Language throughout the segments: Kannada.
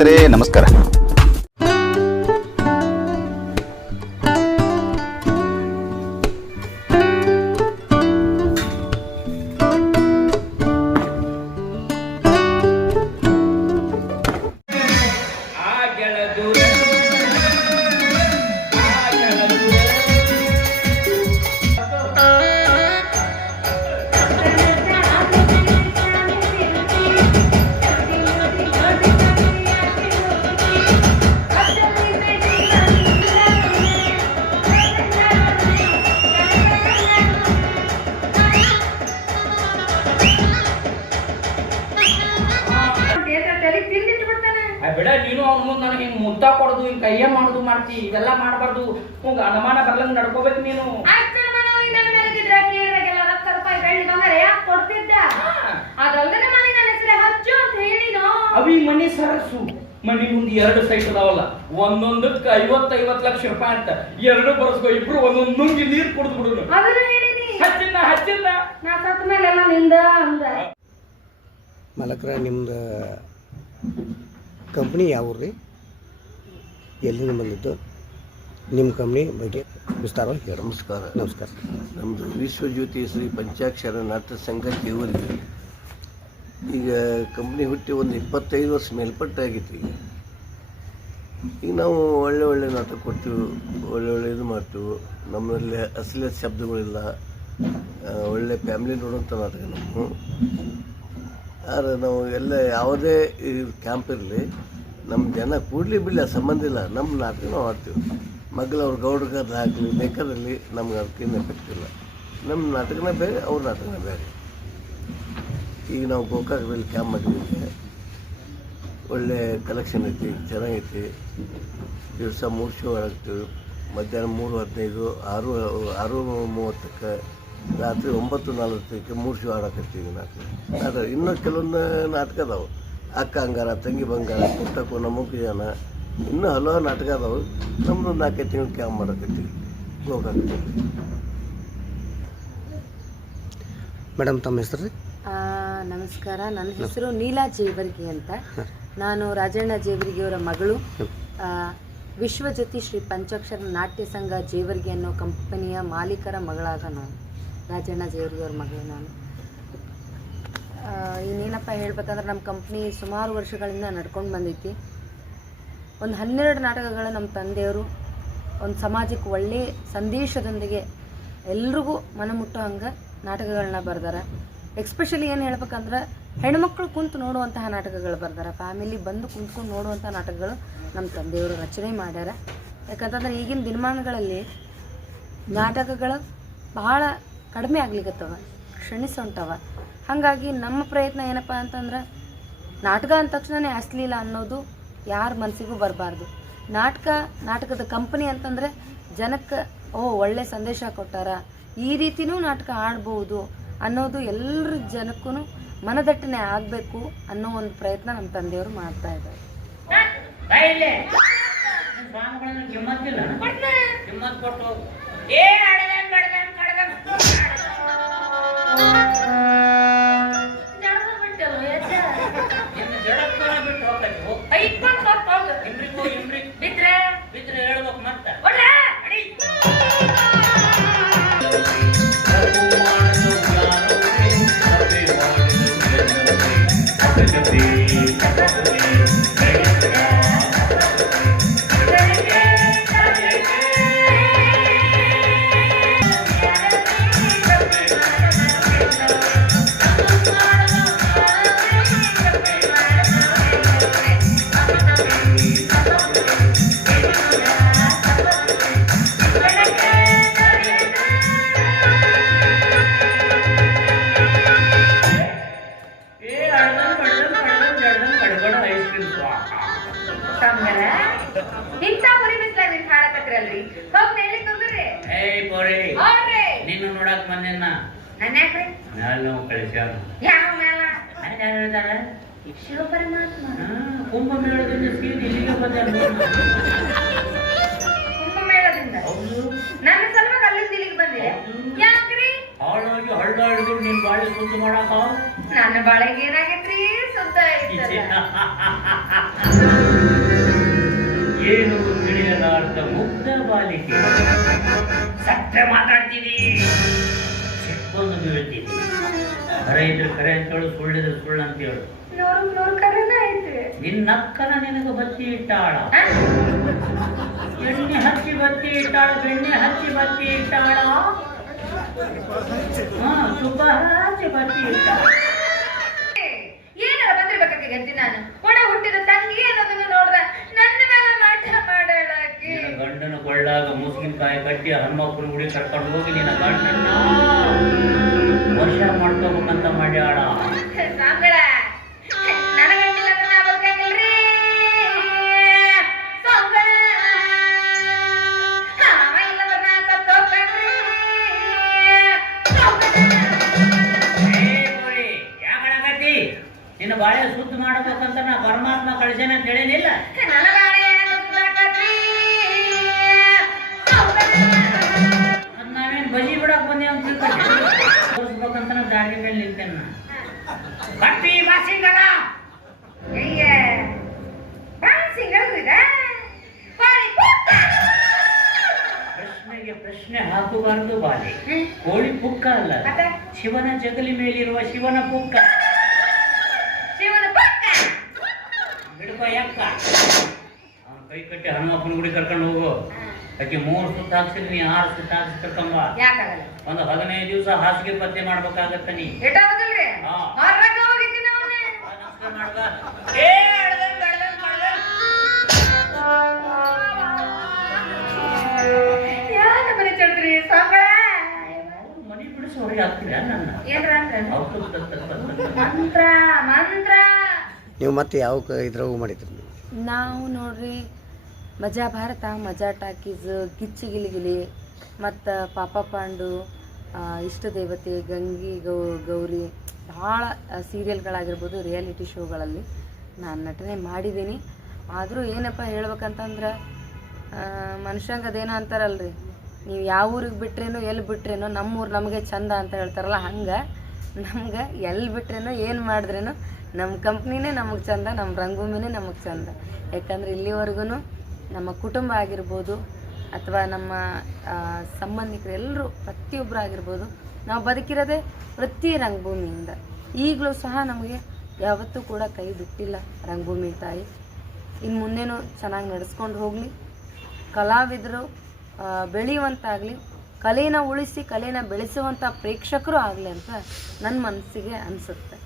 ಸ್ನೇಹಿತರೆ ನಮಸ್ಕಾರ. ಮನೆ ನನ್ನ ಅನುಮಾನ ಬರ್ಲಂಗ್ ಅಂತ ನೀನು ಅವಿ ಮನಿ ಸರಸು. ಮನಿ ಮುಂದೆ ಎರಡು ಸೈಟ್ ಅದಾವಲ್ಲ. ಒಂದೊಂದಕ್ಕೆ ಐವತ್ತು ಐವತ್ತು ಲಕ್ಷ ರೂಪಾಯಿ ಅಂತ. ಎರಡು ಬರ್ಸ್ಕೊ ಇಬ್ರು ಒಂದೊಂದು ನುಂಗಿ ನೀರು ಕುಡ್ದು ಬಿಡುನು. ಹಚ್ಚಿಲ್ಲ ಹಚ್ಚಿಲ್ಲ ನಾ ಸತ್ತ ಮೇಲೆ ಎಲ್ಲ ನಿಂದ ಅಂದ. ಮಲಕ್ರ ನಿಮ್ದು ಕಂಪ್ನಿ ಯಾವ ರೀ ಎಲ್ಲಿಂದ ಬಂದಿದ್ದು ನಿಮ್ಮ ಕಂಪ್ನಿ ಬಗ್ಗೆ ವಿಸ್ತಾರವಾಗಿ ಹೇಳಿ. ನಮಸ್ಕಾರ. ನಮಸ್ಕಾರ. ನಮ್ಮದು ವಿಶ್ವಜ್ಯೋತಿ ಶ್ರೀ ಪಂಚಾಕ್ಷರ ನಾಟ್ಯ ಸಂಘ ಕೇವಲಿಗೆ ಈಗ ಕಂಪ್ನಿ ಹುಟ್ಟಿ ಒಂದು ಇಪ್ಪತ್ತೈದು ವರ್ಷ ಮೇಲ್ಪಟ್ಟಾಗಿತ್ತು ಈಗ. ಈಗ ನಾವು ಒಳ್ಳೆ ಒಳ್ಳೆ ನಾಟಕ ಕೊಡ್ತೀವಿ ಒಳ್ಳೆ ಒಳ್ಳೆ ಇದು ಮಾಡ್ತೀವಿ. ನಮ್ಮಲ್ಲಿ ಅಸಲಿ ಶಬ್ದಗಳಿಲ್ಲ. ಒಳ್ಳೆ ಫ್ಯಾಮಿಲಿ ನೋಡುವಂಥ ನಾಟಕ ನಮ್ಮ ಆದರೆ ನಾವು ಎಲ್ಲ ಯಾವುದೇ ಕ್ಯಾಂಪ್ ಇರಲಿ ನಮ್ಮ ಜನ ಕೂಡಲಿ ಬಿಡಲಿ ಸಂಬಂಧ ಇಲ್ಲ. ನಮ್ಮ ನಾಟಕ ನಾವು ಆಡ್ತೀವಿ. ಮಗ್ಳು ಅವ್ರ ಗೌಡ್ರಿಗೆ ಹಾಕಲಿ ಬೇಕಾದಲ್ಲಿ ನಮ್ಗೆ ಅದಕ್ಕೇನು ಎಫೆಕ್ಟ್ ಇಲ್ಲ. ನಮ್ಮ ನಾಟಕನೇ ಬೇರೆ, ಅವ್ರ ನಾಟಕನೇ ಬೇರೆ. ಈಗ ನಾವು ಗೋಕಾಕದಲ್ಲಿ ಕ್ಯಾಂಪ್ ಮಾಡಿದ್ದೀವಿ ಒಳ್ಳೆ ಕಲೆಕ್ಷನ್ ಐತಿ, ಚೆನ್ನಾಗೈತಿ. ದಿವಸ ಮೂರು ಶೋ ಆಗ್ತೀವಿ ಮಧ್ಯಾಹ್ನ ಮೂರು ಹದಿನೈದು, ಆರು ಆರು ಮೂವತ್ತಕ್ಕೆ, ರಾತ್ರಿ ಒಂಬತ್ತು ನಲ್ವತ್ತಕ್ಕೆ ಮೂರು ಶೋ ಆಡಕತ್ತೀವಿ ನಾಟಕ. ನಾಟಕ ಇನ್ನೂ ಕೆಲವೊಂದು ನಾಟಕ ಅದಾವೆ. ಅಕ್ಕ ಹಂಗಾರ, ತಂಗಿ ಬಂಗಾರ, ಪುಟ್ಟಕ್ಕು ನಮ್ಮ ಜನ. ಇನ್ನೂ ಹಲವಾರು ನಾಟಕ ಅದಾವೆ. ನಮ್ಮದು ನಾಲ್ಕೈದು ತಿಂಗಳು ಕ್ಯಾಂಪ್ ಮಾಡಕತ್ತೀವಿ. ಗೋಕಾಕದಲ್ಲಿ ಮೇಡಮ್ ತಮ್ಮ ಹೆಸರು ರೀ? ಆ, ನಮಸ್ಕಾರ. ನನ್ನ ಹೆಸರು ನೀಲಾ ಜೇವರ್ಗಿ ಅಂತ. ನಾನು ರಾಜಣ್ಣ ಜೇವರ್ಗಿಯವರ ಮಗಳು. ಆ, ವಿಶ್ವಜ್ಯೋತಿ ಶ್ರೀ ಪಂಚಾಕ್ಷರ ನಾಟ್ಯ ಸಂಘ ಜೇವರ್ಗಿ ಅನ್ನೋ ಕಂಪನಿಯ ಮಾಲೀಕರ ಮಗಳಾದ ನಾನು. ರಾಜಣ್ಣ ಜೇವರ್ಗಿಯವ್ರ ಮಗಳು ನಾನು. ಆ, ಇನ್ನೇನಪ್ಪ ಹೇಳ್ಬೇಕಂದ್ರೆ ನಮ್ಮ ಕಂಪ್ನಿ ಸುಮಾರು ವರ್ಷಗಳಿಂದ ನಡ್ಕೊಂಡು ಬಂದೈತಿ. ಒಂದು ಹನ್ನೆರಡು ನಾಟಕಗಳು ನಮ್ಮ ತಂದೆಯವರು, ಒಂದು ಸಮಾಜಕ್ಕೆ ಒಳ್ಳೆಯ ಸಂದೇಶದೊಂದಿಗೆ ಎಲ್ರಿಗೂ ಮನಮುಟ್ಟೋ ಹಂಗೆ ನಾಟಕಗಳನ್ನ ಬರ್ದಾರ. ಎಕ್ಸ್ಪೆಷಲಿ ಏನು ಹೇಳ್ಬೇಕಂದ್ರೆ, ಹೆಣ್ಮಕ್ಳು ಕುಂತು ನೋಡುವಂತಹ ನಾಟಕಗಳು ಬರ್ದಾರ. ಫ್ಯಾಮಿಲಿ ಬಂದು ಕುಂತ್ಕೊಂಡು ನೋಡುವಂಥ ನಾಟಕಗಳು ನಮ್ಮ ತಂದೆಯವರು ರಚನೆ ಮಾಡ್ಯಾರ. ಯಾಕಂತಂದ್ರೆ ಈಗಿನ ದಿನಮಾನಗಳಲ್ಲಿ ನಾಟಕಗಳು ಬಹಳ ಕಡಿಮೆ ಆಗ್ಲಿಕ್ಕತ್ತವ ಕ್ಷಣಿಸೊಂಟವ. ಹಾಗಾಗಿ ನಮ್ಮ ಪ್ರಯತ್ನ ಏನಪ್ಪ ಅಂತಂದ್ರೆ, ನಾಟಕ ಅಂದ ತಕ್ಷಣನೇ ಅಶ್ಲೀಲ ಅನ್ನೋದು ಯಾರ ಮನಸ್ಸಿಗೂ ಬರಬಾರ್ದು. ನಾಟಕ ನಾಟಕದ ಕಂಪನಿ ಅಂತಂದರೆ ಜನಕ್ಕೆ ಓ ಒಳ್ಳೆ ಸಂದೇಶ ಕೊಟ್ಟಾರ. ಈ ರೀತಿನೂ ನಾಟಕ ಆಡ್ಬೋದು ಅನ್ನೋದು ಎಲ್ಲರ ಜನಕ್ಕೂ ಮನದಟ್ಟಣೆ ಆಗಬೇಕು ಅನ್ನೋ ಒಂದು ಪ್ರಯತ್ನ ನಮ್ಮ ತಂದೆಯವರು ಮಾಡ್ತಾ ಇದ್ದಾರೆ. ಸ್ವಾಮಿಗಳನ್ನ ಕಿಮ್ಮತ್ತಿಲ್ಲ ಕಿಮ್ಮತ್ ಕೊಟ್ಟು ತಮ್ಮರ ಇಂಥ ಬರೀ ಬಿಸ್ಲಾಗ ನಿಂತ ಹಾಡಕತ್ತೀರಲ್ರಿ ಹೋಗ್ ಏಯ್ ಬೋರೆ ಹೋಗ್ರಿ. ನಿನ್ನ ನೋಡಕ್ ಬಂದೇನ ನನ್ನ ಯಾಕ್ರಿ? ನಾನು ಕಳಿಸ್ಯಾನ ಯಾವ ಮೇಲ? ಯಾರು ಹೇಳ್ತಾರ? ಶಿವ ಪರಮಾತ್ಮ ಕುಂಭಮೇಳದಿಂದ ಸೀದ್ ಇಲ್ಲಿಗೆ ಬಂದ ಕುಂಭಮೇಳದಿಂದ ನನ್ನ ಸಲುವಾಗಿ ಅಲ್ಲಿಂದ ಇಲ್ಲಿಗೆ ಇಲ್ಲಿಗೆ ಬಂದೆ ಯಾಕ್ರಿ? ಹಾಳಾಗಿ ಹಳ್ಳ ಹಿಡಿದು ನಿನ್ ಬಾಳೆ ಸುದ್ದು ಮಾಡಾಕ ನನ್ನ ಬಾಳೆಗೆ ಏನಾಗೈತ್ರಿ? ಸುದ್ದ ಐತಲ್ಲ ಏನು ತಿಳಿಯಲಾರ್ದ ಮುಗ್ಧ ಬಾಲಿಕೆ? ಸತ್ಯ ಮಾತಾಡ್ತೀನಿ. ಚಿಕ್ಕೊಂದು ಬೀಳ್ತೀನಿ ಕರೆ ಇದ್ರೆ ಕರೆ ಅಂತ ಹೇಳು ಸುಳ್ಳಿದ್ರೆ ಸುಳ್ಳು ಅಂತ ಹೇಳು. ನೂರು ನೂರು ಕರೆನ ಐತಿ. ನಿನ್ನಕ್ಕನ ನಿನಗೆ ಬತ್ತಿ ಇಟ್ಟಾಳ? ಎಣ್ಣೆ ಹಚ್ಚಿ ಬತ್ತಿ ಇಟ್ಟಾಳ ಬೆಣ್ಣೆ ಹಚ್ಚಿ ಬತ್ತಿ ಇಟ್ಟಾಳ. ಹಾ ತುಪ್ಪ ಹಚ್ಚಿ ಬತ್ತಿ ಇಟ್ಟಾಳ. ಕಟ್ಟಿ ಹನುಮಪ್ಪನ ಗುಡಿ ಕರ್ಕೊಂಡು ಹೋಗಿ ನಿನ್ನ ಗಂಡನ್ನ ವರ್ಷ ಮಾಡ್ಕೋಬೇಕಂತ ಮಾಡ್ಯಾಳ. ಪ್ರಶ್ನೆಗೆ ಪ್ರಶ್ನೆ ಹಾಕಬಾರದು ಬಾಲಿ. ಕೋಳಿ ಪುಕ್ಕ ಅಲ್ಲ ಶಿವನ ಜಗಲಿ ಮೇಲಿರುವ ಶಿವನ ಪುಕ್ಕ. ಶಿವನ ಪುಕ್ಕ? ಬಿಡಪ್ಪ ಯಾಕ? ಅವ್ನ ಕೈ ಕಟ್ಟಿ ಹನುಮಪ್ಪನ ಗುಡಿ ಕರ್ಕೊಂಡು ಹೋಗು. ಅದಕ್ಕೆ ಮೂರು ಸುತ್ತ ಹಾಕ್ಸಿದ್ರೆ ನೀ ಆರು ಸುತ್ತ ಹಾಕ್ಸಿ ಕರ್ಕೊಂಬ ಒಂದು ಹದಿನೈದು ದಿವಸ ಹಾಸಿಗೆ ಪತ್ತೆ ಮಾಡ್ಬೇಕಾಗತ್ತ ನೀ. ಎಷ್ಟಾಗುದಿಲ್ರಿ ಮಂತ್ರ ಮಂತ್ರ. ನೀವು ಮತ್ತೆ ಯಾವ ಕ- ಇದ್ರಾಗೂ ಮಾಡಿದ್ರಿ ನಾವು? ನೋಡ್ರಿ ಮಜಾ ಭಾರತ ಮಜಾ ಟಾಕೀಸ್ ಗಿಚ್ಚಿ ಗಿಲಿಗಿಲಿ ಮತ್ತು ಪಾಪ ಪಾಂಡು ಇಷ್ಟ ದೇವತೆ ಗಂಗಿ ಗೌ ಗೌರಿ ಭಾಳ ಸೀರಿಯಲ್ಗಳಾಗಿರ್ಬೋದು ರಿಯಾಲಿಟಿ ಶೋಗಳಲ್ಲಿ ನಾನು ನಟನೆ ಮಾಡಿದ್ದೀನಿ. ಆದರೂ ಏನಪ್ಪ ಹೇಳ್ಬೇಕಂತಂದ್ರೆ ಮನುಷ್ಯಂಗೆ ಅದೇನೋ ಅಂತಾರಲ್ರಿ. ನೀವು ಯಾವ ಊರಿಗೆ ಬಿಟ್ರೇನೋ ಎಲ್ಲಿ ಬಿಟ್ರೇನೋ ನಮ್ಮೂರು ನಮಗೆ ಚಂದ ಅಂತ ಹೇಳ್ತಾರಲ್ಲ, ಹಂಗೆ. ನಮ್ಗೆ ಎಲ್ಲಿ ಬಿಟ್ರೇನೋ, ಏನು ಮಾಡಿದ್ರೇನೋ ನಮ್ಮ ಕಂಪ್ನಿನೇ ನಮಗೆ ಚಂದ ನಮ್ಮ ರಂಗಭೂಮಿನೇ ನಮಗೆ ಚಂದ. ಯಾಕಂದ್ರೆ ಇಲ್ಲಿವರೆಗೂ ನಮ್ಮ ಕುಟುಂಬ ಆಗಿರ್ಬೋದು, ಅಥವಾ ನಮ್ಮ ಸಂಬಂಧಿಕರು ಎಲ್ಲರೂ ಪ್ರತಿಯೊಬ್ಬರು ಆಗಿರ್ಬೋದು, ನಾವು ಬದುಕಿರೋದೇ ಪ್ರತಿ ರಂಗಭೂಮಿಯಿಂದ. ಈಗಲೂ ಸಹ ನಮಗೆ ಯಾವತ್ತೂ ಕೂಡ ಕೈ ಬಿಟ್ಟಿಲ್ಲ ರಂಗಭೂಮಿ ತಾಯಿ. ಇನ್ನು ಮುಂದೇನು ಚೆನ್ನಾಗಿ ನಡೆಸ್ಕೊಂಡು ಹೋಗಲಿ. ಕಲಾವಿದರು ಬೆಳೆಯುವಂತಾಗಲಿ ಕಲೆನ ಉಳಿಸಿ ಕಲೆನ ಬೆಳೆಸುವಂಥ ಪ್ರೇಕ್ಷಕರು ಆಗಲಿ ಅಂತ ನನ್ನ ಮನಸ್ಸಿಗೆ ಅನಿಸುತ್ತೆ.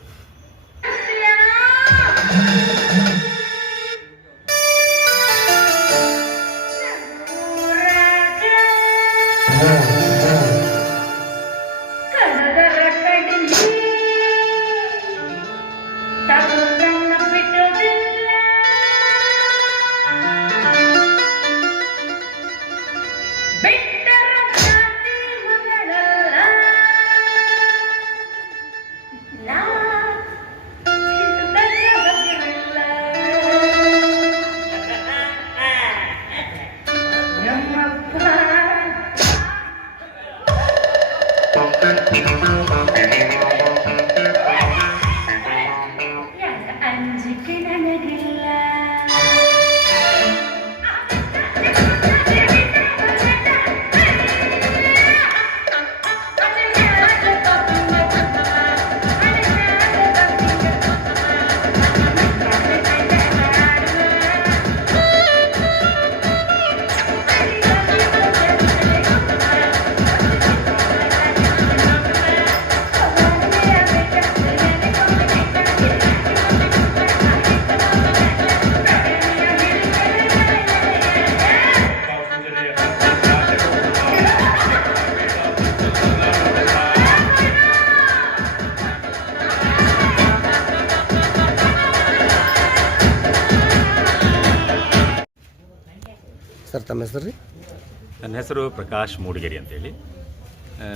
ಹೆಸರು ಪ್ರಕಾಶ್ ಮೂಡಿಗೆರೆ ಅಂತೇಳಿ.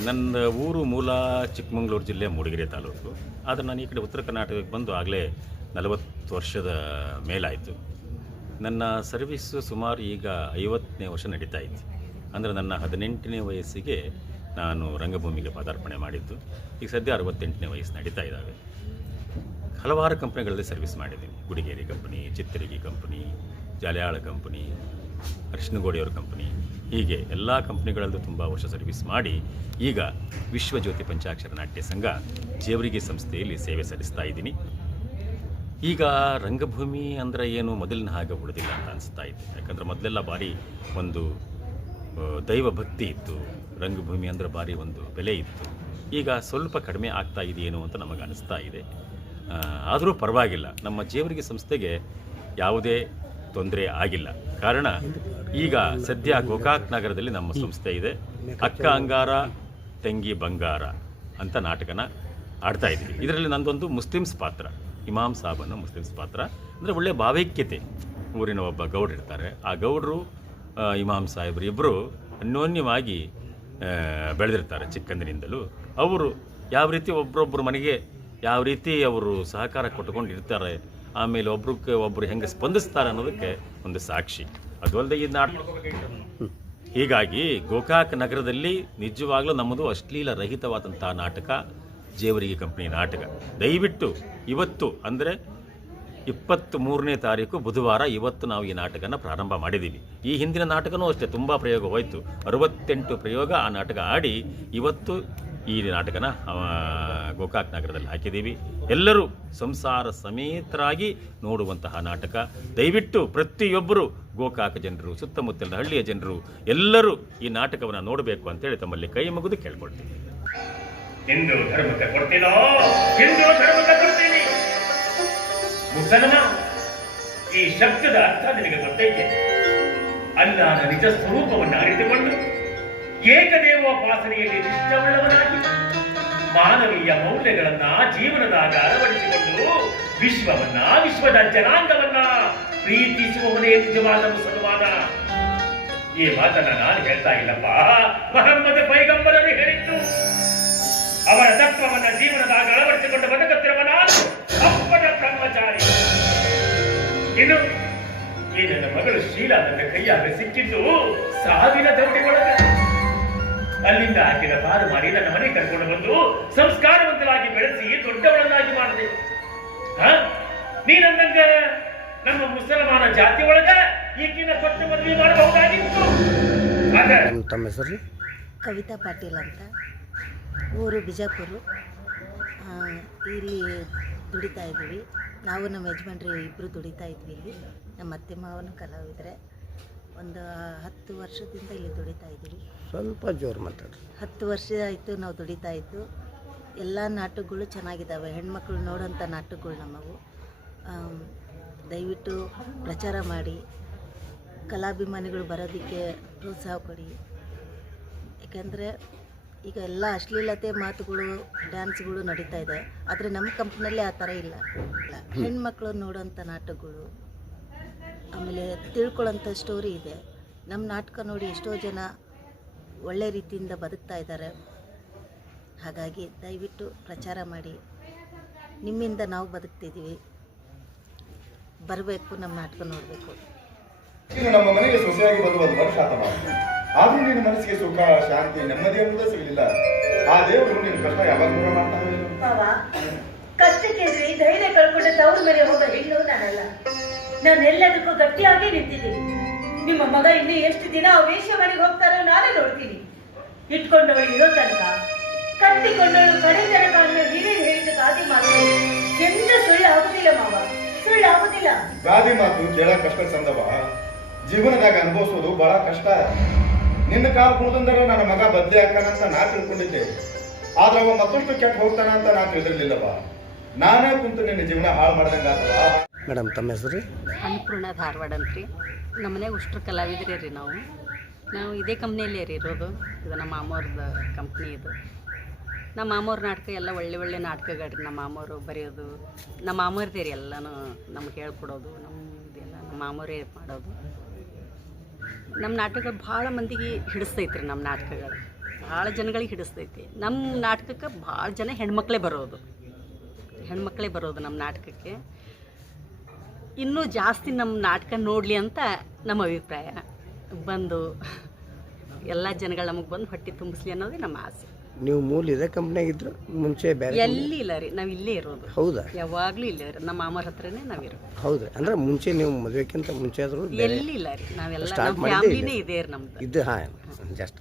ನನ್ನ ಊರು ಮೂಲ ಚಿಕ್ಕಮಂಗ್ಳೂರು ಜಿಲ್ಲೆ ಮೂಡಿಗೆರೆ ತಾಲೂಕು. ಆದರೆ ನಾನು ಈ ಕಡೆ ಉತ್ತರ ಕರ್ನಾಟಕಕ್ಕೆ ಬಂದು ಆಗಲೇ ನಲವತ್ತು ವರ್ಷದ ಮೇಲಾಯಿತು. ನನ್ನ ಸರ್ವಿಸ್ಸು ಸುಮಾರು ಈಗ ಐವತ್ತನೇ ವರ್ಷ ನಡೀತಾ ಇತ್ತು. ಅಂದರೆ ನನ್ನ ಹದಿನೆಂಟನೇ ವಯಸ್ಸಿಗೆ ನಾನು ರಂಗಭೂಮಿಗೆ ಪದಾರ್ಪಣೆ ಮಾಡಿದ್ದು. ಈಗ ಸದ್ಯ ಅರವತ್ತೆಂಟನೇ ವಯಸ್ಸು ನಡೀತಾ ಇದ್ದಾವೆ. ಹಲವಾರು ಕಂಪ್ನಿಗಳಲ್ಲಿ ಸರ್ವಿಸ್ ಮಾಡಿದ್ದೀನಿ. ಗುಡಿಗೇರಿ ಕಂಪನಿ, ಚಿತ್ತರಿಗಿ ಕಂಪನಿ, ಜಾಲಿಯಾಳ ಕಂಪನಿ, ಅರಿಶಿನಗೋಡಿಯವ್ರ ಕಂಪನಿ ಹೀಗೆ ಎಲ್ಲ ಕಂಪ್ನಿಗಳಲ್ಲೂ ತುಂಬ ವರ್ಷ ಸರ್ವಿಸ್ ಮಾಡಿ ಈಗ ವಿಶ್ವಜ್ಯೋತಿ ಪಂಚಾಕ್ಷರ ನಾಟ್ಯ ಸಂಘ ಜೇವರಿಗೆ ಸಂಸ್ಥೆಯಲ್ಲಿ ಸೇವೆ ಸಲ್ಲಿಸ್ತಾ ಇದ್ದೀನಿ. ಈಗ ರಂಗಭೂಮಿ ಅಂದರೆ ಏನು ಮೊದಲಿನ ಹಾಗೆ ಉಳಿದಿಲ್ಲ ಅಂತ ಅನಿಸ್ತಾ ಇದೆ. ಯಾಕಂದರೆ ಮೊದಲೆಲ್ಲ ಭಾರಿ ಒಂದು ದೈವ ಭಕ್ತಿ ಇತ್ತು. ರಂಗಭೂಮಿ ಅಂದರೆ ಭಾರಿ ಒಂದು ಬೆಲೆ ಇತ್ತು. ಈಗ ಸ್ವಲ್ಪ ಕಡಿಮೆ ಆಗ್ತಾ ಇದೆಯೇನೋ ಅಂತ ನಮಗೆ ಅನಿಸ್ತಾ ಇದೆ ಆದರೂ ಪರವಾಗಿಲ್ಲ. ನಮ್ಮ ಜೇವರಿಗೆ ಸಂಸ್ಥೆಗೆ ಯಾವುದೇ ತೊಂದರೆ ಆಗಿಲ್ಲ. ಕಾರಣ, ಈಗ ಸದ್ಯ ಗೋಕಾಕ್ ನಗರದಲ್ಲಿ ನಮ್ಮ ಸಂಸ್ಥೆ ಇದೆ. ಅಕ್ಕ ಅಂಗಾರ, ತಂಗಿ ಬಂಗಾರ ಅಂತ ನಾಟಕನ ಆಡ್ತಾ ಇದ್ದೀವಿ. ಇದರಲ್ಲಿ ನಂದೊಂದು ಮುಸ್ಲಿಮ್ಸ್ ಪಾತ್ರ. ಇಮಾಮ್ ಸಾಬ್ ಅನ್ನೋ ಮುಸ್ಲಿಮ್ಸ್ ಪಾತ್ರ. ಅಂದರೆ ಒಳ್ಳೆಯ ಭಾವೈಕ್ಯತೆ ಊರಿನ ಒಬ್ಬ ಗೌಡ್ರು ಇರ್ತಾರೆ. ಆ ಗೌಡರು ಇಮಾಮ್ ಸಾಹೇಬರು ಇಬ್ಬರು ಅನ್ಯೋನ್ಯವಾಗಿ ಬೆಳೆದಿರ್ತಾರೆ ಚಿಕ್ಕಂದಿನಿಂದಲೂ. ಅವರು ಯಾವ ರೀತಿ ಒಬ್ಬರೊಬ್ಬರು ಮನೆಗೆ ಯಾವ ರೀತಿ ಅವರು ಸಹಕಾರ ಕೊಟ್ಟುಕೊಂಡು ಇರ್ತಾರೆ ಆಮೇಲೆ ಒಬ್ರಕ್ಕೆ ಒಬ್ರು ಹೆಂಗೆ ಸ್ಪಂದಿಸ್ತಾರೆ ಅನ್ನೋದಕ್ಕೆ ಒಂದು ಸಾಕ್ಷಿ. ಅದು ಅಲ್ಲದೆ ಈ ನಾಟಕ ಹೀಗಾಗಿ ಗೋಕಾಕ್ ನಗರದಲ್ಲಿ ನಿಜವಾಗ್ಲೂ ನಮ್ಮದು ಅಶ್ಲೀಲ ರಹಿತವಾದಂತಹ ನಾಟಕ, ಜೇವರಿಗೆ ಕಂಪನಿ ನಾಟಕ. ದಯವಿಟ್ಟು ಇವತ್ತು ಅಂದರೆ ಇಪ್ಪತ್ತ್ ಮೂರನೇ ತಾರೀಕು ಬುಧವಾರ ಇವತ್ತು ನಾವು ಈ ನಾಟಕನ ಪ್ರಾರಂಭ ಮಾಡಿದ್ದೀವಿ. ಈ ಹಿಂದಿನ ನಾಟಕನೂ ಅಷ್ಟೇ, ತುಂಬ ಪ್ರಯೋಗ ಹೋಯಿತು ಅರವತ್ತೆಂಟು ಪ್ರಯೋಗ ಆ ನಾಟಕ ಆಡಿ ಇವತ್ತು ಈ ನಾಟಕನ ಗೋಕಾಕ್ ನಗರದಲ್ಲಿ ಹಾಕಿದ್ದೀವಿ. ಎಲ್ಲರೂ ಸಂಸಾರ ಸಮೇತರಾಗಿ ನೋಡುವಂತಹ ನಾಟಕ. ದಯವಿಟ್ಟು ಪ್ರತಿಯೊಬ್ಬರು ಗೋಕಾಕ ಜನರು, ಸುತ್ತಮುತ್ತಲಿನ ಹಳ್ಳಿಯ ಜನರು, ಎಲ್ಲರೂ ಈ ನಾಟಕವನ್ನು ನೋಡಬೇಕು ಅಂತೇಳಿ ತಮ್ಮಲ್ಲಿ ಕೈ ಮುಗಿದು ಕೇಳ್ಕೊಳ್ತೀನಿ. ಹಿಂದೂ ಧರ್ಮಕ್ಕೆ ಕೊಡ್ತೀನೋ? ಹಿಂದೂ ಧರ್ಮಕ್ಕೆ ಕೊಡ್ತೀನಿ. ಮುಸಲ್ಮ, ಈ ಶಬ್ದದ ಅರ್ಥ ನಿನಗೆ ಗೊತ್ತೈತೆ. ಅಲ್ಲಾನ ನಿಜ ಸ್ವರೂಪವನ್ನು ಅರಿತುಕೊಂಡು ಏಕದೇವೋಪಾಸನೆಯಲ್ಲಿ ನಿಷ್ಠವುಳ್ಳವನಾಗಿ ಮಾನವೀಯ ಮೌಲ್ಯಗಳನ್ನ ಜೀವನದಾಗ ಅಳವಡಿಸಿಕೊಂಡು ವಿಶ್ವವನ್ನ, ವಿಶ್ವದ ಜನಾಂಗವನ್ನ ಪ್ರೀತಿಸುವವನೇ ನಿಜವಾದ ಮುಸಲ್ಮಾನ ಈ ಮಾತನ್ನ ನಾನು ಹೇಳ್ತಾ ಇಲ್ಲಪ್ಪ. ಮಹಮ್ಮದ ಪೈಗಂಬರರು ಹೇಳಿದ್ದು, ಅವರ ತತ್ವವನ್ನ ಜೀವನದಾಗ ಅಳವಡಿಸಿಕೊಂಡು ಬದುಕುತ್ತಿರುವ ನಾನು ಅಪ್ಪನ ಬ್ರಹ್ಮಚಾರಿ. ಇನ್ನು ಈ ನನ್ನ ಮಗಳು ಶೀಲಾ ನನ್ನ ಕೈಯಾಗ ಸಿಕ್ಕಿದ್ದು ಸಾವಿನ ದೌಡಿಗೊಳಗ ಅಲ್ಲಿಂದ ಆಕೆಯ ಪಾರು ಮಾಡಿ ನನ್ನ ಮನೆಗೆ ಕರ್ಕೊಂಡು ಬಂದು ಸಂಸ್ಕಾರವಂತರಾಗಿ ಬೆಳೆಸಿ ದೊಡ್ಡವಳನ್ನಾಗಿ ಮಾಡಿದೆ? ನೀನಂದಂಗ ನಮ್ಮ ಮುಸಲ್ಮಾನ ಜಾತಿ ಒಳಗ ಈಗಿನ ಕೊಟ್ಟು ಮದುವೆ ಮಾಡಬಹುದಾಗಿತ್ತು. ತಮ್ಮ ಹೆಸರು ಕವಿತಾ ಪಾಟೀಲ್ ಅಂತ. ಊರು ಬಿಜಾಪುರ. ಇಲ್ಲಿ ದುಡಿತಾ ಇದ್ದೀವಿ. ನಾವು ನಮ್ಮ ಯಜಮಾನ್ರಿ ಇಬ್ಬರು ದುಡಿತಾ ಇದ್ವಿ ಇಲ್ಲಿ. ನಮ್ಮ ಅತ್ತೆ ಮಾವನ ಕಲಾವಿದರೆ. ಒಂದು ಹತ್ತು ವರ್ಷದಿಂದ ಇಲ್ಲಿ ದುಡಿತಾ ಇದ್ದೀವಿ. ಸ್ವಲ್ಪ ಜೋರು ಮಾತಾಡ್ರಿ. ಹತ್ತು ವರ್ಷ ಆಯಿತು ನಾವು ದುಡಿತಾ ಇದ್ದು. ಎಲ್ಲ ನಾಟಕಗಳು ಚೆನ್ನಾಗಿದ್ದಾವೆ. ಹೆಣ್ಮಕ್ಳು ನೋಡೋಂಥ ನಾಟಕಗಳು ನಮ್ಮವು. ದಯವಿಟ್ಟು ಪ್ರಚಾರ ಮಾಡಿ. ಕಲಾಭಿಮಾನಿಗಳು ಬರೋದಕ್ಕೆ ಪ್ರೋತ್ಸಾಹ ಕೊಡಿ. ಯಾಕೆಂದರೆ ಈಗ ಎಲ್ಲ ಅಶ್ಲೀಲತೆ ಮಾತುಗಳು ಡ್ಯಾನ್ಸ್ಗಳು ನಡೀತಾ ಇದೆ. ಆದರೆ ನಮ್ಮ ಕಂಪ್ನಿಯಲ್ಲಿ ಆ ಥರ ಇಲ್ಲ. ಹೆಣ್ಮಕ್ಳು ನೋಡೋಂಥ ನಾಟಕಗಳು ಆಮೇಲೆ ತಿಳ್ಕೊಳ್ಳೋಂಥ ಸ್ಟೋರಿ ಇದೆ. ನಮ್ಮ ನಾಟಕ ನೋಡಿ ಎಷ್ಟೋ ಜನ ಒಳ್ಳೆ ರೀತಿಯಿಂದ ಬದುಕ್ತಾ ಇದ್ದಾರೆ. ಹಾಗಾಗಿ ದಯವಿಟ್ಟು ಪ್ರಚಾರ ಮಾಡಿ. ನಿಮ್ಮಿಂದ ನಾವು ಬದುಕ್ತಿದ್ದೀವಿ. ಬರಬೇಕು ನಮ್ಮ ನಾಟಕ ನೋಡಬೇಕು. ನಮ್ಮ ಮನೆಗೆ ಸೊಸೆಯಾಗಿ ಬಂದು ಒಂದು ವರ್ಷ ಆದರೂ ಆದ್ರೂ ನಿನ್ನ ಮನಸ್ಸಿಗೆ ಸುಖ ಶಾಂತಿ ನೆಮ್ಮದಿ ಅನ್ನೋದೇ ಸಿಗಲಿಲ್ಲ. ಆ ದೇವರು ನಿನ್ನ ಕಷ್ಟ ಯಾವಾಗ ದೂರ ಮಾಡ್ತಾನೆ? ಕಷ್ಟಕ್ಕೆ ಧೈರ್ಯ ಕಳ್ಕೊಂಡು ತವ್ರ ಮೇಲೆ ಹೋಗೋ ಹೆಣ್ಣು ನಾನಲ್ಲ. ನಾನು ಎಲ್ಲದಕ್ಕೂ ಗಟ್ಟಿಯಾಗಿ ನಿಂತಿದ್ದೀನಿ. ನಿಮ್ಮ ಮಗ ಇನ್ನು ಎಷ್ಟು ದಿನ ಆ ಹೋಗ್ತಾರೋ ನಾನೇ ನೋಡ್ತೀನಿ. ಇಟ್ಕೊಂಡವಳು ಇರೋ ತನಕ, ಕಟ್ಟಿಕೊಂಡವಳು ಕಡೆ ತನಕ ಅನ್ನೋ ನೀವೇ ಹೇಳಿದ ಗಾದಿ ಮಾತು ಎಂದ ಸುಳ್ಳು ಆಗುದಿಲ್ಲ ಮಾವ. ಸುಳ್ಳು ಆಗುದಿಲ್ಲ. ಗಾದಿ ಮಾತು ಕೇಳಕ್ ಕಷ್ಟ ಸಂದವ. ಜೀವನದಾಗ ಅನುಭವಿಸೋದು ಬಹಳ ಕಷ್ಟ. ನಿನ್ನ ಕಾಲ ಕುಳಿತಂದ್ರೆ ನನ್ನ ಮಗ ಬದ್ಲಿ ಅಂತ ನಾ ತಿಳ್ಕೊಂಡಿದ್ದೆ. ಆದ್ರೆ ಅವ ಮತ್ತಷ್ಟು ಕೆಟ್ಟ ಹೋಗ್ತಾನ ಅಂತ ನಾ ತಿಳಿದಿರ್ಲಿಲ್ಲವ ನಾನೇ ಕುಂತು ನಿನ್ನ ಜೀವನ ಹಾಳು ಮಾಡ್ದಂಗಾತವ ಮೇಡಮ್, ತಮ್ಮ ಹೆಸರು ರೀ? ಅನ್ನಪೂರ್ಣ ಧಾರವಾಡ ಅಂತ್ರಿ ನಮ್ಮ ಮನ್ಯಾಗ ಉಷ್ಟ್ರ ಕಲಾವಿದ್ರಿ ರೀ ನಾವು. ನಾವು ಇದೇ ಕಂಪ್ನಿಯಲ್ಲೇ ರೀ ಇರೋದು. ಇದು ನಮ್ಮ ಮಾಮವ್ರದ್ದು ಕಂಪ್ನಿ ಇದು. ನಮ್ಮ ಮಾಮವ್ರ ನಾಟಕ ಎಲ್ಲ ಒಳ್ಳೆ ಒಳ್ಳೆ ನಾಟಕಗಳು ನಮ್ಮ ಮಾಮೋರು ಬರೆಯೋದು. ನಮ್ಮ ಮಾಮವ್ರದೇ ರೀ ಎಲ್ಲನೂ ನಮ್ಗೆ ಹೇಳ್ಕೊಡೋದು. ನಮ್ಮದೆಲ್ಲ ನಮ್ಮ ಮಾಮವರೇ ಮಾಡೋದು. ನಮ್ಮ ನಾಟಕ ಭಾಳ ಮಂದಿಗೆ ಹಿಡಿಸ್ತೈತೆ ರೀ ನಮ್ಮ ನಾಟಕಗಳು. ಭಾಳ ಜನಗಳಿಗೆ ಹಿಡಿಸ್ತೈತಿ. ನಮ್ಮ ನಾಟಕಕ್ಕೆ ಭಾಳ ಜನ ಹೆಣ್ಮಕ್ಳೇ ಬರೋದು. ಹೆಣ್ಮಕ್ಳೇ ಬರೋದು ನಮ್ಮ ನಾಟಕಕ್ಕೆ. ಇನ್ನೂ ಜಾಸ್ತಿ ನಮ್ಮ ನಾಟಕ ನೋಡಲಿ ಅಂತ ನಮ್ಮ ಅಭಿಪ್ರಾಯ. ಬಂದು ಎಲ್ಲ ಜನಗಳು ನಮಗೆ ಬಂದು ಹೊಟ್ಟೆ ತುಂಬಿಸ್ಲಿ ಅನ್ನೋದೇ ನಮ್ಮ ಆಸೆ. ನೀವು ಮೂಲ ಇದೇ ಕಂಪ್ನಿಯಾಗ ಇದ್ರು ಮುಂಚೆ ಬೇರೆ ಎಲ್ಲಿ ಇಲ್ಲ ರೀ ನಾವು ಇಲ್ಲೇ ಇರೋದು. ಹೌದಾ? ಯಾವಾಗಲೂ ಇಲ್ಲೇ ಇರೋದು. ನಮ್ಮ ಮಾಮರ ಹತ್ರನೇ ನಾವಿರೋದು ಹೌದು ಅಂದ್ರೆ ಮುಂಚೆ ನೀವು ಮದುವೆಕ್ಕಿಂತ ಮುಂಚೆ ಆದರೂ ಎಲ್ಲಿ ಇಲ್ಲ ರೀ ನಾವೆಲ್ಲ ಸ್ಟಾರ್ಟ್ ಫ್ಯಾಮಿಲಿನೇ ಇದೆ ರೀ ನಮ್ದು. ಇದು ಹಾಂ ಜಸ್ಟ್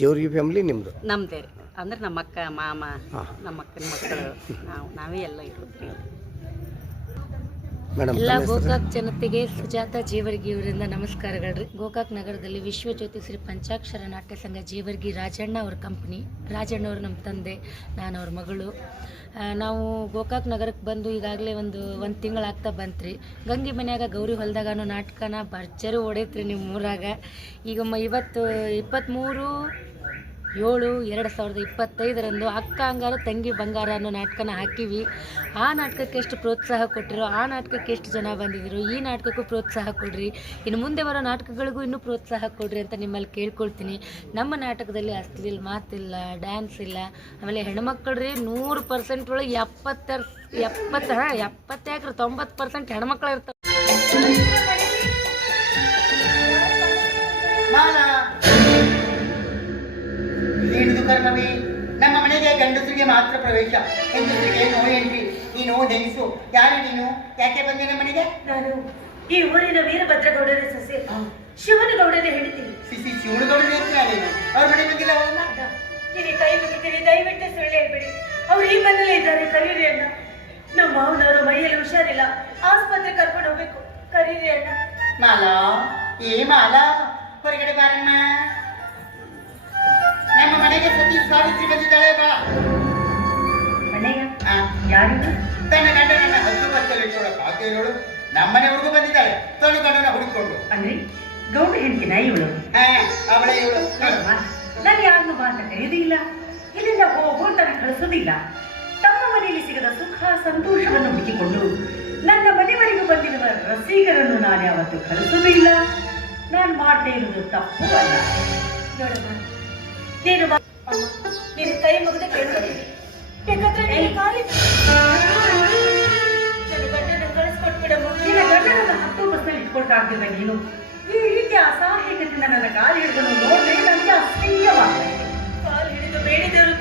ಜೇವ್ರಿಗೆ ಫ್ಯಾಮಿಲಿ ನಿಮ್ಮದು ನಮ್ದೇ ರೀ ಅಂದ್ರೆ ನಮ್ಮ ಅಕ್ಕ ಮಾಮ. ನಮ್ಮ ಅಕ್ಕನ ಮಕ್ಕಳು ನಾವು ನಾವೇ ಎಲ್ಲ ಇರೋದು. ಎಲ್ಲ ಗೋಕಾಕ್ ಜನತೆಗೆ ಸುಜಾತ ಜೇವರ್ಗಿ ಅವರಿಂದ ನಮಸ್ಕಾರಗಳು ರೀ ಗೋಕಾಕ್ ನಗರದಲ್ಲಿ ವಿಶ್ವಜ್ಯೋತಿ ಶ್ರೀ ಪಂಚಾಕ್ಷರ ನಾಟ್ಯ ಸಂಘ ಜೇವರ್ಗಿ ರಾಜಣ್ಣ ಅವ್ರ ಕಂಪ್ನಿ ರಾಜಣ್ಣ ಅವರು ನಮ್ಮ ತಂದೆ ನಾನು ಅವ್ರ ಮಗಳು. ನಾವು ಗೋಕಾಕ್ ನಗರಕ್ಕೆ ಬಂದು ಈಗಾಗಲೇ ಒಂದು ಒಂದು ತಿಂಗಳಾಗ್ತಾ ಬಂತ್ರಿ. ಗಂಗಿ ಮನ್ಯಾಗ ಗೌರಿ ಹೊಲದಾಗನೋ ನಾಟಕನ ಭರ್ಜರು ಹೊಡೈತ್ರಿ ನಿಮ್ಮ ಊರಾಗ ಈಗ ಮ ಇವತ್ತು ಇಪ್ಪತ್ತ್ಮೂರು ಏಳು, ಎರಡು ಸಾವಿರದ ಇಪ್ಪತ್ತೈದರಂದು ಅಕ್ಕ ಅಂಗಾರ ತಂಗಿ ಬಂಗಾರ ಅನ್ನೋ ನಾಟಕನ ಹಾಕಿವಿ. ಆ ನಾಟಕಕ್ಕೆ ಎಷ್ಟು ಪ್ರೋತ್ಸಾಹ ಕೊಟ್ಟಿರೋ, ಆ ನಾಟಕಕ್ಕೆ ಎಷ್ಟು ಜನ ಬಂದಿದ್ರು ಈ ನಾಟಕಕ್ಕೂ ಪ್ರೋತ್ಸಾಹ ಕೊಡ್ರಿ. ಇನ್ನು ಮುಂದೆ ಬರೋ ನಾಟಕಗಳಿಗೂ ಇನ್ನೂ ಪ್ರೋತ್ಸಾಹ ಕೊಡ್ರಿ ಅಂತ ನಿಮ್ಮಲ್ಲಿ ಕೇಳ್ಕೊಳ್ತೀನಿ. ನಮ್ಮ ನಾಟಕದಲ್ಲಿ ಅಸ್ಲಿಲ್ ಮಾತಿಲ್ಲ ಡ್ಯಾನ್ಸ್ ಇಲ್ಲ. ಆಮೇಲೆ ಹೆಣ್ಮಕ್ಳು ರೀ ನೂರು ಪರ್ಸೆಂಟ್ ಒಳಗೆ ಎಪ್ಪತ್ತಾರು, ಎಪ್ಪತ್ತು, ಹಾಂ ಎಪ್ಪತ್ತಾಕ್ರಿ ತೊಂಬತ್ತು ಪರ್ಸೆಂಟ್ ಹೆಣ್ಮಕ್ಳು ಇರ್ತಾವೆ ಇದೇನಿದು ಕರ್ಮವೇ ನಮ್ಮ ಮನೆಗೆ ಗಂಡಸರಿಗೆ ಮಾತ್ರ ಪ್ರವೇಶ. ಹೆಂಗಸರಿಗೆ ನೋ ಎಂಟ್ರಿ ನೀನು ಹೆಂಗಸು ಯಾರು ನೀನು? ಯಾಕೆ ಬಂದೆ ನಮ್ಮ ಮನೆಗೆ? ನಾನು ಈ ಊರಿನ ವೀರಭದ್ರಗೌಡರ ಸೊಸೆ. ಗೌಡನೇ ಹೇಳ್ತೀನಿ ಸಿಸಿ ಶಿವನಗೌಡನೇ ಹೇಳ್ತೀನಿ ಅವ್ರ ಮನೆ ಬಂದಿಲ್ಲ ಅವನ್ನ ಇಲ್ಲಿ ಕೈ ಮುಗಿತೀರಿ ದಯವಿಟ್ಟು ಸುಳ್ಳು ಹೇಳ್ಬೇಡಿ. ಅವ್ರು ಈ ಮನೇಲಿ ಇದ್ದಾರೆ ಕರೀರಿ ಅಣ್ಣ. ನಮ್ಮ ಮಾವನವರು ಮೈಯಲ್ಲಿ ಹುಷಾರಿಲ್ಲ. ಆಸ್ಪತ್ರೆ ಕರ್ಕೊಂಡು ಹೋಗ್ಬೇಕು. ಕರೀರಿ ಅಣ್ಣ. ಮಾಲಾ ಏ ಮಾಲಾ ಹೊರಗಡೆ ಬಾರಮ್ಮ ನಮ್ಮ ಮನೆಗೆ ಸತಿ ಸಾವಿತ್ರಿ ಬಂದಿದ್ದಾಳೆ ಬಾ. ಮನೆಗೆ? ಆ, ಯಾರಿಗೂ? ತನ್ನ ಗಂಡನನ್ನ ಹತ್ತು ಬಸ್ಸಲ್ಲಿ ಇಟ್ಟೋಳ ಕಾಕೇರೋಳು ನಮ್ಮನೆವರೆಗೂ ಬಂದಿದ್ದಾಳೆ. ತನ್ನ ಗಂಡನ ಹುಡುಕೊಂಡು. ಅಂದ್ರೆ ಗೌಡ ಹೆಂಡತಿನ ಇವಳು? ಆ ಅವಳೇ ಇವಳು. ನಾನು ಯಾರನ್ನು ಬಾ ಅಂತ ಕರೆಯೋದಿಲ್ಲ ಇಲ್ಲಿಂದ ಹೋಗೋ ಅಂತ ಕಳಿಸೋದಿಲ್ಲ ತಮ್ಮ ಮನೆಯಲ್ಲಿ ಸಿಗದ ಸುಖ ಸಂತೋಷವನ್ನು ಹುಡುಕಿಕೊಂಡು ನನ್ನ ಮನೆವರೆಗೂ ಬಂದಿರುವ ರಸಿಕರನ್ನು ನಾನು ಯಾವತ್ತೂ ಕಳಿಸೋದಿಲ್ಲ ನಾನು ಮಾಡದೇ ಇರುವುದು ತಪ್ಪು ಅಲ್ಲ. ನೋಡಮ್ಮ ನೀನು ಬಾ- ಅಮ್ಮ, ನೀನು ಕೈ ಮುಗಿದು ಕೇಳ್ಕೊತೀನಿ ಬೇಕಾದ್ರೆ ನೀನು ಕಾಲಿ ನನ್ನ ಗಂಡನ ಕಳಿಸ್ಕೊಟ್ಬಿಡಮ್ಮ. ನಿನ್ನ ಗಂಡನನ್ನ ಹತ್ತು ಬಸ್ನಲ್ಲಿ ಇಟ್ಕೊಳ್ತಾಗ್ತಿದ್ದ ನೀನು. ಈ ರೀತಿ ಅಸಹಾಯಕತೆಯಿಂದ ನನ್ನ ಕಾಲು ಹಿಡಿದು ನೋಡಿದ್ರೆ ನನಗೆ ಅಸಹ್ಯವಾಗ್ತದೆ. ಕಾಲು ಹಿಡಿದು ಬೇಡಿದವರು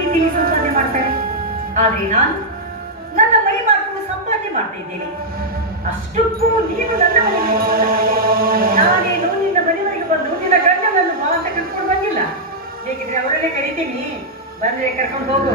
ರೀತಿಯಲ್ಲಿ ಸಂಪಾದನೆ ಮಾಡ್ತಾರೆ. ಆದ್ರೆ ನಾನು ನನ್ನ ಮೈ ಮಾಡಿಕೊಂಡು ಸಂಪಾದನೆ ಮಾಡ್ತಾ ಇದ್ದೇನೆ. ಅಷ್ಟಕ್ಕೂ ನೀನು ನನ್ನ ಮನೆಗೆ. ನಾನೇನು ನಿನ್ನ ಮನೆಯವರೆಗೆ ಬಂದು ನಿನ್ನ ಗಂಡನನ್ನು ಬಾ ಅಂತ ಕರ್ಕೊಂಡು ಬಂದಿಲ್ಲ. ಬೇಕಿದ್ರೆ ಅವರಲ್ಲೇ ಕರಿತೀನಿ. ಬಂದ್ರೆ ಕರ್ಕೊಂಡು ಹೋಗು.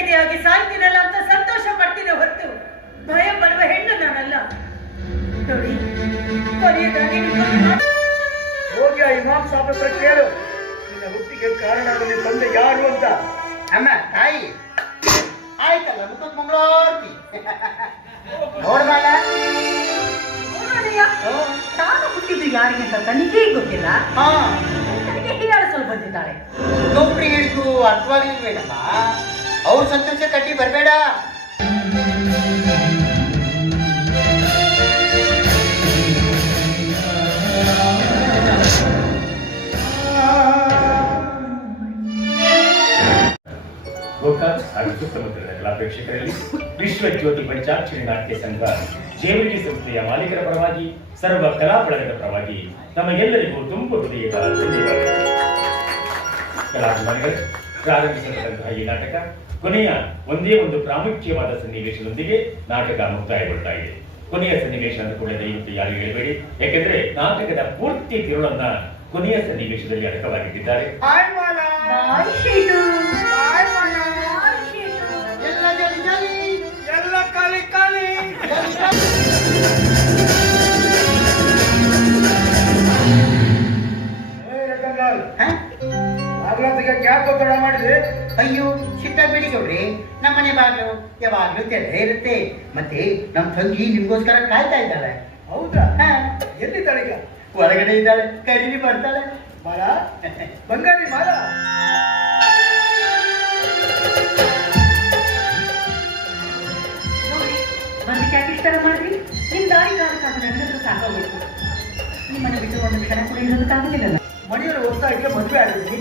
ಮುತ್ತೈದೆಯಾಗಿ ಸಾಯ್ತೀನಲ್ಲ ಅಂತ ಸಂತೋಷ ಪಡ್ತೀನಿ ಹೊರತು ಭಯ ಪಡುವ ಹೆಣ್ಣು ನಾನಲ್ಲ. ನೋಡಿ ಕೊನೆಯದಾಗಿ ಹೋಗಿ ಆ ಇಮಾಮ್ ಸಾಬ್ ಹತ್ರ ಕೇಳು. ನಿನ್ನ ಹುಟ್ಟಿಗೆ ಕಾರಣ ನಿನ್ನ ತಂದೆ ಯಾರು ಅಂತ. ಅಮ್ಮ ತಾಯಿ. ಆಯ್ತಲ್ಲ ಮುಖದ ಮಂಗಳಾರತಿ. ನೋಡ್ಬಾಲ. ತಾನು ಹುಟ್ಟಿದ್ದು ಯಾರಿಗೆ ಅಂತ ತನಿಖೆ ಗೊತ್ತಿಲ್ಲ. ಹಾ. ಸ್ವಲ್ಪ ಹೀಯಾಳಿಸಲು ಬಂದಿದ್ದಾಳೆ. ಇಷ್ಟು ಅಥವಾ ಅರ್ಥವಾಗಲಿಲ್ವೇನಮ್ಮ ಅವ್ರ ಸಂತೋಷ ಕಟ್ಟಿ ಬರಬೇಡ. ಗೋಕಾಕ್ ಸಾಗರ ಸಮುದ್ರಗಳ ಪ್ರೇಕ್ಷಕರಲ್ಲಿ ವಿಶ್ವಜ್ಯೋತಿ ಪಂಚಾಕ್ಷರಿ ನಾಟ್ಯ ಸಂಘ ಜೇವರಿಗೆ ಸಂಸ್ಥೆಯ ಮಾಲೀಕರ ಪರವಾಗಿ, ಸರ್ವ ಕಲಾ ಪರವಾಗಿ ತಮಗೆಲ್ಲರಿಗೂ ತುಂಬು ಹೃದಯದ ಧನ್ಯವಾದಗಳು. ಕಲಾಭಿಮಾನಿಗಳು ಪ್ರಾರಂಭಿಸತಕ್ಕಂತಹ ಈ ನಾಟಕ ಕೊನೆಯ ಒಂದೇ ಒಂದು ಪ್ರಾಮುಖ್ಯವಾದ ಸನ್ನಿವೇಶದೊಂದಿಗೆ ನಾಟಕ ಮುಕ್ತಾಯಗೊಳ್ತಾ ಇದೆ. ಕೊನೆಯ ಸನ್ನಿವೇಶ ಅಂತ ಕೂಡ ದಯವಿಟ್ಟು ಯಾರು ಹೇಳಬೇಡಿ. ಯಾಕೆಂದ್ರೆ ನಾಟಕದ ಪೂರ್ತಿ ತಿರುಳನ್ನ ಕೊನೆಯ ಸನ್ನಿವೇಶದಲ್ಲಿ ಅಡಕವಾಗಿಟ್ಟಿದ್ದಾರೆ. ಬಾಯ್ ಶೀಟು ಎಲ್ಲ ತಡ ಮಾಡಿದ್ರೆ ಅಯ್ಯೋ ಸಿಟ್ಟಾಗ್ಬೇಡಿ ಗೌಡ್ರಿ ನಮ್ಮನೆ ಬಾಗ್ಲು ಯಾವಾಗ್ಲೂ ತೆರೆ ಇರುತ್ತೆ. ಮತ್ತೆ ನಮ್ಮ ತಂಗಿ ನಿಮ್ಗೋಸ್ಕರ ಕಾಯ್ತಾ ಇದ್ದಾಳೆ. ಹೌದಾ? ಎಲ್ಲಿದ್ದಾಳೆ ಈಗ? ಹೊರಗಡೆ ಇದ್ದಾಳೆ ಕರೀಲಿ ಬರ್ತಾಳೆ. ಮಾಲ? ಬಂಗಾರಿ ಮಾಲ? ಬಂದಕ್ಕೆ ಯಾಕೆ ಮಾಡ್ರಿ. ನಿಮ್ ದಾರಿ ಕಾಲಕ್ಕಾಗ ನನಗಂತೂ ಸಾಕಾಗೋಯ್ತು ನಿಮ್ಮನ್ನ ಬಿಟ್ಟು ಒಂದು ಕ್ಷಣ ಕೂಡ ಇರೋದಕ್ಕಾಗಲಿಲ್ಲ ಮನೆಯವರು ಒತ್ತಾಯಿಗೆ ಮದುವೆ ಆಗಿದ್ವಿ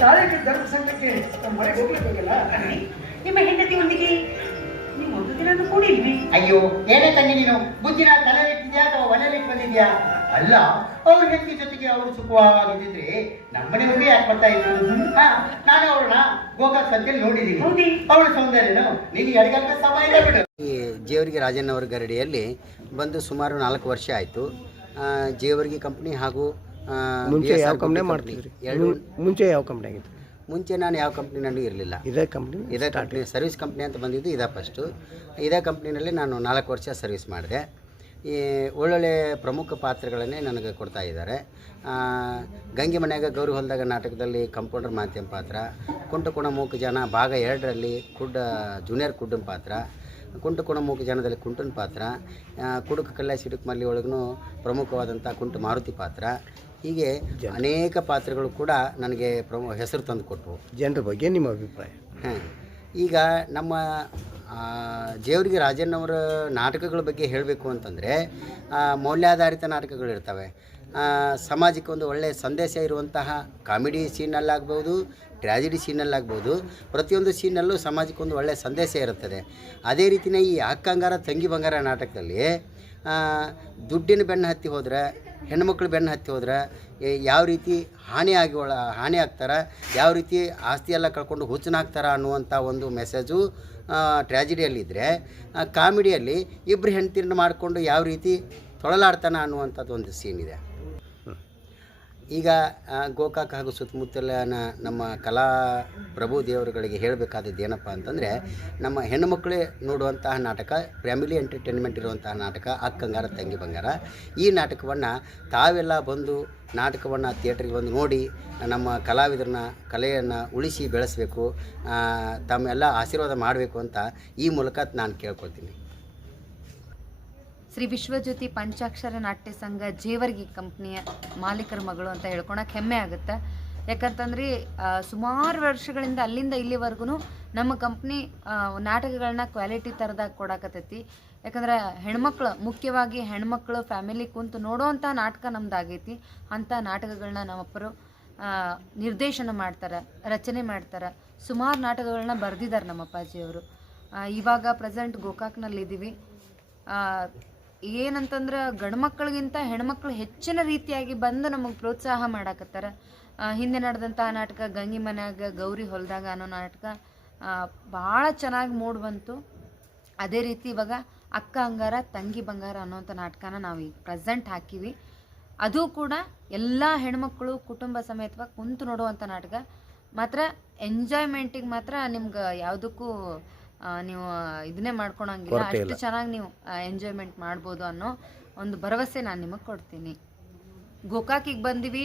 ತಾಳಿಗೆ ಧರ್ಮ ಸಂಘಕ್ಕೆ ನಮ್ಮ ಮನೆಗೆ ಹೋಗ್ಲೇಬೇಕಲ್ಲ ನಿಮ್ಮ ಹೆಂಡತಿಯೊಂದಿಗೆ ನೀವು ಒಂದು ದಿನ ಕೂಡಿಲ್ವಿ ಅಯ್ಯೋ ಏನೇ ತಂಗಿ ನೀನು? ಬುದ್ಧಿನ ತಲೆಲಿಟ್ಟಿದ್ಯಾ ಅಥವಾ ಒಲೆಲಿಟ್ಟು ಬಂದಿದ್ಯಾ ಅಲ್ಲ ಅವ್ರ ಹೆಂಡತಿ ಜೊತೆಗೆ ಅವರು ಸುಖವಾಗಿದ್ದಿದ್ರೆ ನಮ್ಮನೆಯವ್ರಿಗೆ ಯಾಕೆ ಬರ್ತಾ ಇದ್ರು? ನಾನು ಅವಳನ್ನ ಗೋಕಾಕ್ ಸಂತೆಯಲ್ಲಿ ನೋಡಿದ್ದೀನಿ. ಹೌದೇ? ಅವಳ ಸೌಂದರ್ಯನು ನೀನು ಎಡಗಲ್ಕ ಸಮಯ ಇಲ್ಲ ಬಿಡು. ಈ ಜೇವರಿಗೆ ರಾಜಣ್ಣವರ ಗರಡಿಯಲ್ಲಿ ಬಂದು ಸುಮಾರು ನಾಲ್ಕು ವರ್ಷ ಆಯಿತು. ಜೇವರ್ಗಿ ಕಂಪ್ನಿ ಹಾಗೂ ಮುಂಚೆ ಯಾವ ಕಂಪ್ನಿ ಮಾಡ್ತಿದ್ರಿ? ಎರಡು ಮುಂಚೆ ಯಾವ ಕಂಪ್ನಿ ಆಗಿತ್ತು? ಮುಂಚೆ ನಾನು ಯಾವ ಕಂಪ್ನಿನಲ್ಲೂ ಇರಲಿಲ್ಲ. ಇದೇ ಕಂಪ್ನಿ ಇದೇ ಕಂಪ್ನಿ ಸರ್ವಿಸ್ ಕಂಪ್ನಿ ಅಂತ ಬಂದಿದ್ದು ಇದೇ ಫಸ್ಟು ಇದೇ ಕಂಪ್ನಿನಲ್ಲಿ ನಾನು ನಾಲ್ಕು ವರ್ಷ ಸರ್ವಿಸ್ ಮಾಡಿದೆ. ಈ ಒಳ್ಳೊಳ್ಳೆ ಪ್ರಮುಖ ಪಾತ್ರಗಳನ್ನೇ ನನಗೆ ಕೊಡ್ತಾ ಇದ್ದಾರೆ. ಗಂಗೆ ಮನೆಯಾಗ ಗೌರಿ ಹೊಲದಾಗ ನಾಟಕದಲ್ಲಿ ಕಂಪೌಂಡರ್ ಮಾಧ್ಯಮ ಪಾತ್ರ ಕುಂಟು ಮೂಕು ಜನ ಭಾಗ ಎರಡರಲ್ಲಿ ಕುಡ್ಡ ಜೂನಿಯರ್ ಕುಡ್ಡನ ಪಾತ್ರ ಕುಂಟು ಮೂಕು ಜನದಲ್ಲಿ ಕುಂಟನ ಪಾತ್ರ ಕುಡುಕ ಕಲ್ಯಾಣ ಸಿಡುಕ್ ಮಲ್ಲಿ ಒಳಗೂ ಪ್ರಮುಖವಾದಂಥ ಕುಂಟು ಮಾರುತಿ ಪಾತ್ರ ಹೀಗೆ ಅನೇಕ ಪಾತ್ರಗಳು ಕೂಡ ನನಗೆ ಪ್ರಮು ಹೆಸರು ತಂದು ಕೊಟ್ಟವು ಜನರ ಬಗ್ಗೆ ನಿಮ್ಮ ಅಭಿಪ್ರಾಯ? ಹಾಂ. ಈಗ ನಮ್ಮ ಜೇವರ್ಗಿ ರಾಜಣ್ಣವರ ನಾಟಕಗಳ ಬಗ್ಗೆ ಹೇಳಬೇಕು ಅಂತಂದರೆ ಮೌಲ್ಯಾಧಾರಿತ ನಾಟಕಗಳು ಇರ್ತವೆ. ಆ, ಸಮಾಜಕ್ಕೆ ಒಂದು ಒಳ್ಳೆಯ ಸಂದೇಶ ಇರುವಂತಹ ಕಾಮಿಡಿ ಸೀನಲ್ಲಾಗ್ಬೋದು ಟ್ರ್ಯಾಜಿಡಿ ಸೀನಲ್ಲಾಗ್ಬೋದು ಪ್ರತಿಯೊಂದು ಸೀನಲ್ಲೂ ಸಮಾಜಕ್ಕೆ ಒಂದು ಒಳ್ಳೆಯ ಸಂದೇಶ ಇರುತ್ತದೆ. ಅದೇ ರೀತಿಯೇ ಈ ಅಕ್ಕಂಗಾರ ತಂಗಿ ಬಂಗಾರ ನಾಟಕದಲ್ಲಿ ದುಡ್ಡಿನ ಬೆನ್ನು ಹತ್ತಿ ಹೋದ್ರೆ ಹೆಣ್ಮಕ್ಳು ಬೆನ್ನು ಹತ್ತಿ ಹೋದ್ರೆ ಯಾವ ರೀತಿ ಹಾನಿ ಆಗಿ ಒಳ ಹಾನಿ ಆಗ್ತಾರೆ, ಯಾವ ರೀತಿ ಆಸ್ತಿ ಎಲ್ಲ ಕಳ್ಕೊಂಡು ಹುಚ್ಚನಾಗ್ತಾರ ಅನ್ನುವಂಥ ಒಂದು ಮೆಸೇಜು ಟ್ರ್ಯಾಜಿಡಿಯಲ್ಲಿದ್ದರೆ ಕಾಮಿಡಿಯಲ್ಲಿ ಇಬ್ಬರು ಹೆಣ್ತಿರನ್ನು ಮಾಡಿಕೊಂಡು ಯಾವ ರೀತಿ ತೊಳಲಾಡ್ತಾನೆ ಅನ್ನುವಂಥದ್ದು ಒಂದು ಸೀನ್ ಇದೆ. ಈಗ ಗೋಕಾಕ್ ಹಾಗೂ ಸುತ್ತಮುತ್ತಲಿನ ನಮ್ಮ ಕಲಾ ಪ್ರಭು ದೇವರುಗಳಿಗೆ ಹೇಳಬೇಕಾದದ್ದು ಏನಪ್ಪ ಅಂತಂದರೆ, ನಮ್ಮ ಹೆಣ್ಣುಮಕ್ಕಳೇ ನೋಡುವಂತಹ ನಾಟಕ, ಫ್ಯಾಮಿಲಿ ಎಂಟರ್ಟೈನ್ಮೆಂಟ್ ಇರುವಂತಹ ನಾಟಕ ಅಕ್ಕಂಗಾರ ತಂಗಿ ಬಂಗಾರ. ಈ ನಾಟಕವನ್ನು ತಾವೆಲ್ಲ ಬಂದು ನಾಟಕವನ್ನು ಥಿಯೇಟ್ರಿಗೆ ಬಂದು ನೋಡಿ, ನಮ್ಮ ಕಲಾವಿದರನ್ನ, ಕಲೆಯನ್ನು ಉಳಿಸಿ ಬೆಳೆಸಬೇಕು ತಮ್ಮೆಲ್ಲ ಆಶೀರ್ವಾದ ಮಾಡಬೇಕು ಅಂತ ಈ ಮೂಲಕ ನಾನು ಕೇಳ್ಕೊಳ್ತೀನಿ. ಶ್ರೀ ವಿಶ್ವಜ್ಯೋತಿ ಪಂಚಾಕ್ಷರ ನಾಟ್ಯ ಸಂಘ ಜೇವರ್ಗಿ ಕಂಪ್ನಿಯ ಮಾಲೀಕರ ಮಗಳು ಅಂತ ಹೇಳ್ಕೊಳಕ್ಕೆ ಹೆಮ್ಮೆ ಆಗುತ್ತೆ. ಯಾಕಂತಂದ್ರೆ ಸುಮಾರು ವರ್ಷಗಳಿಂದ ಅಲ್ಲಿಂದ ಇಲ್ಲಿವರೆಗೂ ನಮ್ಮ ಕಂಪ್ನಿ ನಾಟಕಗಳನ್ನ ಕ್ವಾಲಿಟಿ ಥರದಾಗ ಕೊಡಾಕತ್ತೈತಿ. ಯಾಕಂದ್ರೆ, ಹೆಣ್ಮಕ್ಳು, ಮುಖ್ಯವಾಗಿ ಹೆಣ್ಮಕ್ಳು, ಫ್ಯಾಮಿಲಿ ಕುಂತು ನೋಡುವಂಥ ನಾಟಕ ನಮ್ದು ಆಗೈತಿ ಅಂಥ ನಾಟಕಗಳನ್ನ ನಮ್ಮಪ್ಪರು ನಿರ್ದೇಶನ ಮಾಡ್ತಾರೆ, ರಚನೆ ಮಾಡ್ತಾರೆ. ಸುಮಾರು ನಾಟಕಗಳನ್ನ ಬರೆದಿದ್ದಾರೆ ನಮ್ಮ ಅಪ್ಪಾಜಿಯವರು ಇವಾಗ ಪ್ರೆಸೆಂಟ್ ಗೋಕಾಕ್ನಲ್ಲಿದ್ದೀವಿ. ಏನಂತಂದ್ರೆ ಗಂಡು ಮಕ್ಕಳಿಗಿಂತ ಹೆಣ್ಮಕ್ಳು ಹೆಚ್ಚಿನ ರೀತಿಯಾಗಿ ಬಂದು ನಮಗೆ ಪ್ರೋತ್ಸಾಹ ಮಾಡಾಕತ್ತಾರ. ಹಿಂದೆ ನಡೆದಂತಹ ನಾಟಕ, ಗಂಗಿ ಮನ್ಯಾಗ ಗೌರಿ ಹೊಲದಾಗ ಅನ್ನೋ ನಾಟಕ ಭಾಳ ಚೆನ್ನಾಗಿ ಮೂಡ್ ಬಂತು. ಅದೇ ರೀತಿ ಇವಾಗ ಅಕ್ಕ ಅಂಗಾರ, ತಂಗಿ ಬಂಗಾರ ಅನ್ನೋಂಥ ನಾಟಕನ ನಾವು ಈಗ ಪ್ರೆಸೆಂಟ್ ಹಾಕಿವಿ. ಅದು ಕೂಡ ಎಲ್ಲ ಹೆಣ್ಮಕ್ಳು ಕುಟುಂಬ ಸಮೇತವಾಗಿ ಕುಂತು ನೋಡುವಂಥ ನಾಟಕ. ಮಾತ್ರ ಎಂಜಾಯ್ಮೆಂಟಿಗೆ ಮಾತ್ರ ನಿಮ್ಗೆ ಯಾವುದಕ್ಕೂ ನೀವು ಇದನ್ನೇ ಮಾಡ್ಕೊಳಂಗಿಲ್ಲ. ಅಷ್ಟು ಚೆನ್ನಾಗಿ ನೀವು ಎಂಜಾಯ್ಮೆಂಟ್ ಮಾಡ್ಬೋದು ಅನ್ನೋ ಒಂದು ಭರವಸೆ ನಾನು ನಿಮಗೆ ಕೊಡ್ತೀನಿ. ಗೋಕಾಕಿಗೆ ಬಂದಿವಿ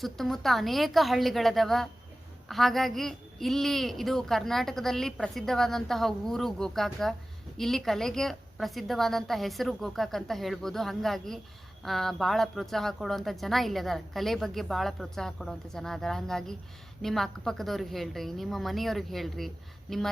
ಸುತ್ತಮುತ್ತ ಅನೇಕ ಹಳ್ಳಿಗಳದವ. ಹಾಗಾಗಿ ಇಲ್ಲಿ ಇದು ಕರ್ನಾಟಕದಲ್ಲಿ ಪ್ರಸಿದ್ಧವಾದಂತಹ ಊರು ಗೋಕಾಕ. ಇಲ್ಲಿ ಕಲೆಗೆ ಪ್ರಸಿದ್ಧವಾದಂಥ ಹೆಸರು ಗೋಕಾಕ್ ಅಂತ ಹೇಳ್ಬೋದು. ಹಾಗಾಗಿ ಭಾಳ ಪ್ರೋತ್ಸಾಹ ಕೊಡುವಂಥ ಜನ ಇಲ್ಲಿ ಅದಾರ. ಕಲೆ ಬಗ್ಗೆ ಭಾಳ ಪ್ರೋತ್ಸಾಹ ಕೊಡುವಂಥ ಜನ ಅದಾರ. ಹಾಗಾಗಿ ನಿಮ್ಮ ಅಕ್ಕಪಕ್ಕದವ್ರಿಗೆ ಹೇಳ್ರಿ, ನಿಮ್ಮ ಮನೆಯವ್ರಿಗೆ ಹೇಳ್ರಿ, ನಿಮ್ಮ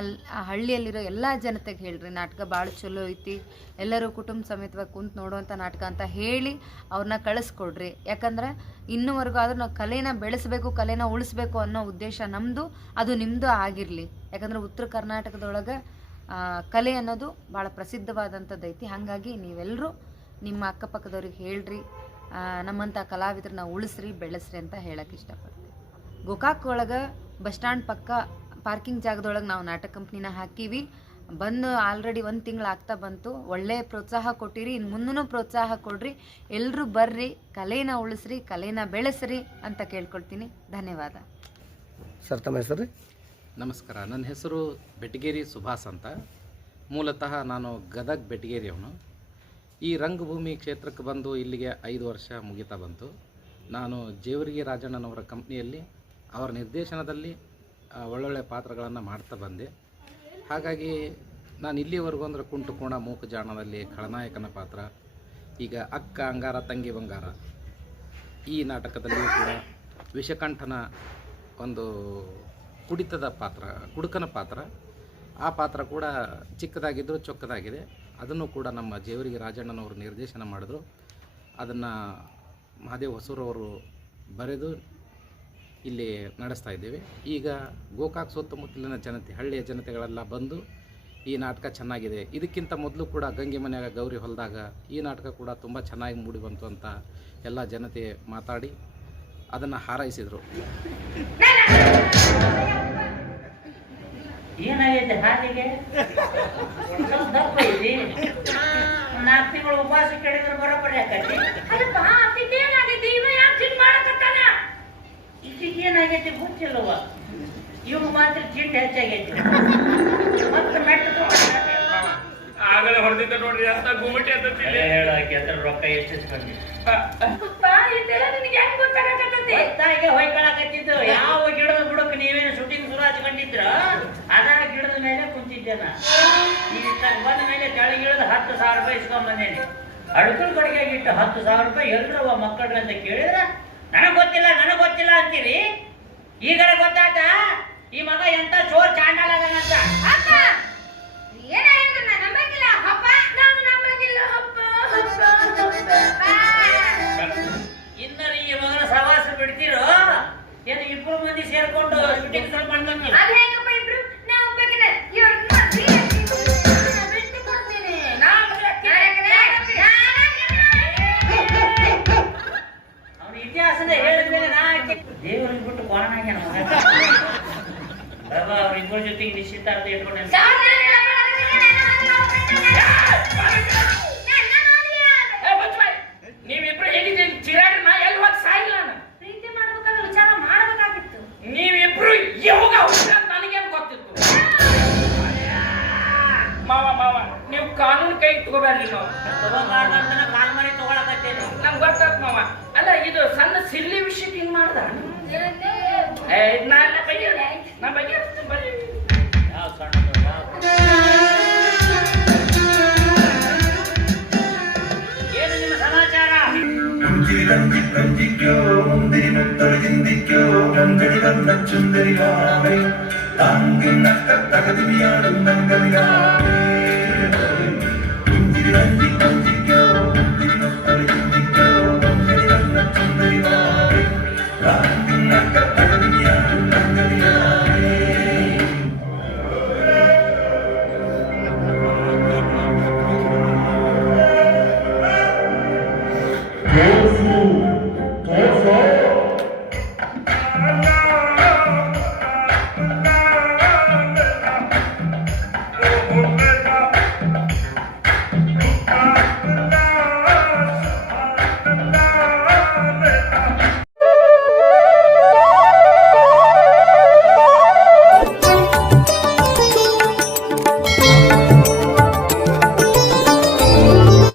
ಹಳ್ಳಿಯಲ್ಲಿರೋ ಎಲ್ಲ ಜನತೆಗೆ ಹೇಳ್ರಿ, ನಾಟಕ ಭಾಳ ಚಲೋ ಐತಿ, ಎಲ್ಲರೂ ಕುಟುಂಬ ಸಮೇತವಾಗಿ ಕುಂತು ನೋಡುವಂಥ ನಾಟಕ ಅಂತ ಹೇಳಿ ಅವ್ರನ್ನ ಕಳಿಸ್ಕೊಡ್ರಿ. ಯಾಕಂದ್ರೆ ಇನ್ನೂವರೆಗೂ ಆದರೂ ನಾವು ಕಲೆನ ಬೆಳೆಸಬೇಕು, ಕಲೆನ ಉಳಿಸ್ಬೇಕು ಅನ್ನೋ ಉದ್ದೇಶ ನಮ್ಮದು ಅದು ನಿಮ್ಮದು ಆಗಿರಲಿ. ಯಾಕಂದ್ರೆ ಉತ್ತರ ಕರ್ನಾಟಕದೊಳಗೆ ಕಲೆ ಅನ್ನೋದು ಭಾಳ ಪ್ರಸಿದ್ಧವಾದಂಥದ್ದು ಐತಿ. ಹಾಗಾಗಿ ನೀವೆಲ್ಲರೂ ನಿಮ್ಮ ಅಕ್ಕಪಕ್ಕದವ್ರಿಗೆ ಹೇಳ್ರಿ ನಮ್ಮಂಥ ಕಲಾವಿದ್ರನ್ನ ಉಳಿಸ್ರಿ ಬೆಳೆಸ್ರಿ ಅಂತ ಹೇಳಕ್ಕೆ ಇಷ್ಟಪಡ್ತೀವಿ ಗೋಕಾಕ್ ಒಳಗೆ ಬಸ್ ಸ್ಟ್ಯಾಂಡ್ ಪಕ್ಕ ಪಾರ್ಕಿಂಗ್ ಜಾಗದೊಳಗೆ ನಾವು ನಾಟಕ ಕಂಪ್ನಿನ ಹಾಕೀವಿ. ಬಂದು ಆಲ್ರೆಡಿ ಒಂದು ತಿಂಗಳು ಆಗ್ತಾ ಬಂತು. ಒಳ್ಳೆಯ ಪ್ರೋತ್ಸಾಹ ಕೊಟ್ಟಿರಿ ಇನ್ನು ಮುಂದೂ ಪ್ರೋತ್ಸಾಹ ಕೊಡ್ರಿ. ಎಲ್ಲರೂ ಬರ್ರಿ ಕಲೆನ ಉಳಿಸ್ರಿ ಕಲೆನ ಬೆಳೆಸ್ರಿ ಅಂತ ಕೇಳ್ಕೊಳ್ತೀನಿ. ಧನ್ಯವಾದ. ಸರ್ ತಮ್ಮ ಹೆಸರು? ರೀ ನಮಸ್ಕಾರ. ನನ್ನ ಹೆಸರು ಬೆಟಗೇರಿ ಸುಭಾಸ್ ಅಂತ. ಮೂಲತಃ ನಾನು ಗದಗ್ ಬೆಟಗೇರಿಯವನು ಈ ರಂಗಭೂಮಿ ಕ್ಷೇತ್ರಕ್ಕೆ ಬಂದು ಇಲ್ಲಿಗೆ ಐದು ವರ್ಷ ಮುಗಿತಾ ಬಂತು. ನಾನು ಜೇವರ್ಗಿ ರಾಜಣ್ಣನವರ ಕಂಪ್ನಿಯಲ್ಲಿ ಅವರ ನಿರ್ದೇಶನದಲ್ಲಿ ಒಳ್ಳೊಳ್ಳೆ ಪಾತ್ರಗಳನ್ನು ಮಾಡ್ತಾ ಬಂದೆ. ಹಾಗಾಗಿ ನಾನು ಇಲ್ಲಿವರೆಗೂ ಅಂದರೆ ಕುಂಟು ಕೋಣ ಮೂಕು ಜಾಣದಲ್ಲಿ ಖಳನಾಯಕನ ಪಾತ್ರ, ಈಗ ಅಕ್ಕ ಅಂಗಾರ, ತಂಗಿ ಬಂಗಾರ. ಈ ನಾಟಕದಲ್ಲಿಯೂ ಕೂಡ ವಿಷಕಂಠನ ಒಂದು ಕುಡಿತದ ಪಾತ್ರ, ಕುಡುಕನ ಪಾತ್ರ. ಆ ಪಾತ್ರ ಕೂಡ ಚಿಕ್ಕದಾಗಿದ್ದರೂ ಚೊಕ್ಕದಾಗಿದೆ. ಅದನ್ನು ಕೂಡ ನಮ್ಮ ಜೇವರಿಗೆ ರಾಜಣ್ಣನವರು ನಿರ್ದೇಶನ ಮಾಡಿದ್ರು. ಅದನ್ನು ಮಹಾದೇವ್ ಹೊಸೂರವರು ಬರೆದು ಇಲ್ಲಿ ನಡೆಸ್ತಾ ಇದ್ದೇವೆ. ಈಗ ಗೋಕಾಕ್ ಸುತ್ತಮುತ್ತಲಿನ ಜನತೆ, ಹಳ್ಳಿಯ ಜನತೆಗಳೆಲ್ಲ ಬಂದು ಈ ನಾಟಕ ಚೆನ್ನಾಗಿದೆ. ಇದಕ್ಕಿಂತ ಮೊದಲು ಕೂಡ ಗಂಗೆ ಮನೆಯಾಗ ಗೌರಿ ಹೊಲದಾಗ ಈ ನಾಟಕ ಕೂಡ ತುಂಬ ಚೆನ್ನಾಗಿ ಮೂಡಿ ಬಂತು ಅಂತ ಎಲ್ಲ ಜನತೆ ಮಾತಾಡಿ ಅದನ್ನು ಹಾರೈಸಿದರು. ಏನಾಗೈತೆ ಹಾಲಿಗೆ? ಸ್ವಲ್ಪ ದಪ್ಪ ಐತಿ. ನಾಲ್ಕು ತಿಂಗಳು ಉಪವಾಸ ಕೇಳಿದ್ರೆ ಬರೋಬ್ಬರಿ ಆಕೈತಿ. ಅಲ್ಲಪ್ಪ ಅದಿದ್ದೇನಾಗೈತಿ ಇವ ಯಾಕೆ ಚಿನ್ ಮಾಡಕತ್ತಾನ? ಏನಾಗೈತಿ ಗೊತ್ತಿಲ್ಲವ ಇವ್ ಮಾತ್ರ ಜಿಡ್ ಹೆಚ್ಚಾಗೈತಿ. ಮತ್ತೆ ಮೆಟ್ಟ ಆಗಲೇ ಹೊಡೆದಿದ್ದ ನೋಡ್ರಿ ಅಂತ ಗುಮ್ಮಟಿ ಅಂತ ಹೇಳಕ್ಕೆ ಅಂದ್ರೆ ರೊಕ್ಕ ಎಷ್ಟು ಹಚ್ಕೊಂಡಿ ಇದೆಲ್ಲ ನಿನಗೆ ಹೆಂಗ್ ಗೊತ್ತಾಗಕತ್ತೈತಿ? ಗೊತ್ತಾಗೆ ಹೊಯ್ಕೊಳಕತ್ತಿದ್ದು. ಯಾವ ಗಿಡದ ಬುಡಕ್ಕೆ ನೀವೇನು ಶೂಟಿಂಗ್ ಶುರು ಹಚ್ಕೊಂಡಿದ್ರ ಅದರ ಗಿಡದ ಮೇಲೆ ಕುಂತಿದ್ದೆ ನಾ. ಈಗ ಬಂದ ಮೇಲೆ ಕೆಳಗಿಳಿದ ಹತ್ತು ಸಾವಿರ ರೂಪಾಯಿ ಇಸ್ಕೊಂಡ್ ಬಂದೇನಿ. ಅಡ್ಕಲ್ ಕಡೆಗೆ ಇಟ್ಟು ಹತ್ತು ಸಾವಿರ ರೂಪಾಯಿ ಎಲ್ರವ ಮಕ್ಕಳ್ರಿ ಅಂತ ಕೇಳಿದ್ರ ನನಗ್ ಗೊತ್ತಿಲ್ಲ ನನಗ್ ಗೊತ್ತಿಲ್ಲ ಅಂತೀರಿ? ಈಗ ಗೊತ್ತಾತ ಈ ಮಗ ಎಂತ ಚೋರ್ ಚಾಂಡಾಲ ಅಂತ? ಅಪ್ಪ! ಏನ ಹೇಳಿದ್ರು ನಾ ನಂಬಂಗಿಲ್ಲ? ಅಪ್ಪ! ನಾನು ನಂಬಂಗಿಲ್ಲ ಅಪ್ಪ ಅಪ್ಪ ಅಪ್ಪ. ಇನ್ನರ ಈ ಮಗನ ಸವಾಸ ಬಿಡ್ತಿರೋ? ಏನು ಇಬ್ರು ಮಂದಿ ಸೇರ್ಕೊಂಡು ಶೂಟಿಂಗ್ ಸ್ವಲ್ಪ ಮಾಡ್ದಂಗಿಲ್ಲ? മിക്കവോരം തിരുവന്ത ചുന്ദരിയാണേ താങ്കൾ നട്ട തകതിരിയാടും തങ്കതിരാണേ. കുഞ്ചിരി